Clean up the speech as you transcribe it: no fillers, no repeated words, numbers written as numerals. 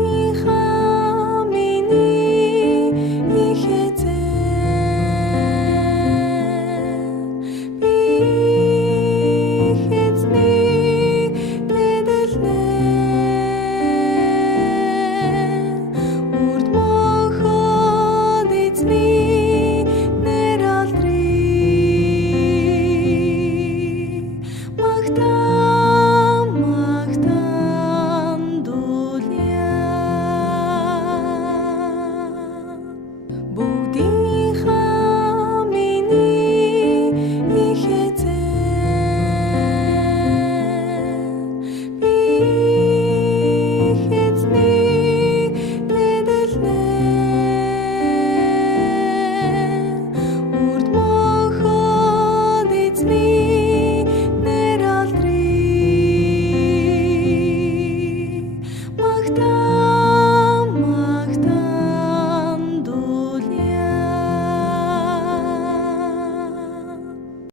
Бүгдийнхаа миний их эзэн би эзний дэдэлнэ урд мохот эзний нэр алдрыг магтан дуулъя бүгдийнхаа миний их эзэн би эзний дэдэлнэ урд мохот эзний нэр алдрыг магтан